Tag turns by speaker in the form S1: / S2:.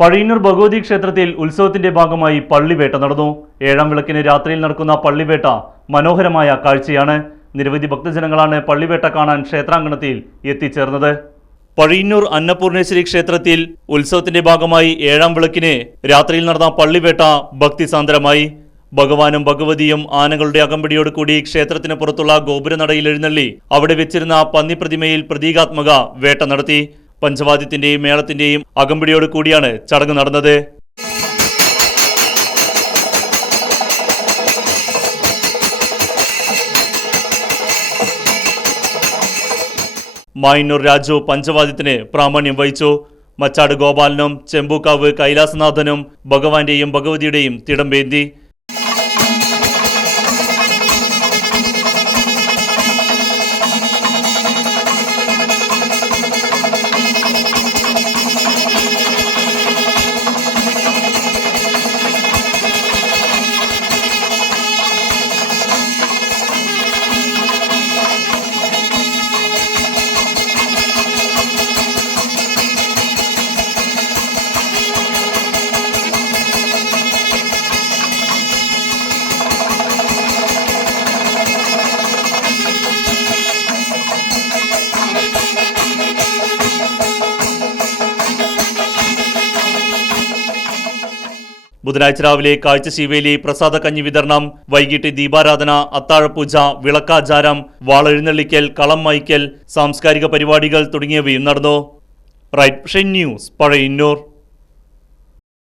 S1: പഴയന്നൂർ ഭഗവതി ക്ഷേത്രത്തിൽ ഉത്സവത്തിന്റെ ഭാഗമായി പള്ളിവേട്ട നടന്നു. ഏഴാം വിളക്കിന് രാത്രിയിൽ നടക്കുന്ന പള്ളിവേട്ട മനോഹരമായ കാഴ്ചയാണ്. നിരവധി ഭക്തജനങ്ങളാണ് പള്ളിവേട്ട കാണാൻ ക്ഷേത്രാങ്കണത്തിൽ എത്തിച്ചേർന്നത്. പഴയന്നൂർ അന്നപൂർണേശ്വരി ക്ഷേത്രത്തിൽ ഉത്സവത്തിന്റെ ഭാഗമായി ഏഴാം വിളക്കിന് രാത്രിയിൽ നടന്ന പള്ളിവേട്ട ഭക്തിസാന്ദ്രമായി. ഭഗവാനും ഭഗവതിയും ആനകളുടെ അകമ്പടിയോട് കൂടി ക്ഷേത്രത്തിന് പുറത്തുള്ള ഗോപുരനടയിൽ എഴുന്നള്ളി അവിടെ വെച്ചിരുന്ന പന്നി പ്രതിമയിൽ പ്രതീകാത്മക വേട്ട നടത്തി. പഞ്ചവാദ്യത്തിന്റെയും മേളത്തിന്റെയും അകമ്പടിയോട് കൂടിയാണ് ചടങ്ങ് നടന്നത്. മായന്നൂർ രാജു പഞ്ചവാദ്യത്തിന് പ്രാമാണ്യം വഹിച്ചു. മച്ചാട് ഗോപാലനും ചെമ്പൂക്കാവ് കൈലാസനാഥനും ഭഗവാന്റെയും ഭഗവതിയുടെയും തിടമ്പേന്തി ബുധനാഴ്ച രാവിലെ കാഴ്ചശീവേലി പ്രസാദ കഞ്ഞി വിതരണം വൈകിട്ട് ദീപാരാധന അത്താഴപൂജ വിളക്കാചാരം വാളെഴുന്നള്ളിക്കൽ കളം മയക്കൽ സാംസ്കാരിക പരിപാടികൾ തുടങ്ങിയവയും നടന്നു. Right news Pazhayannur.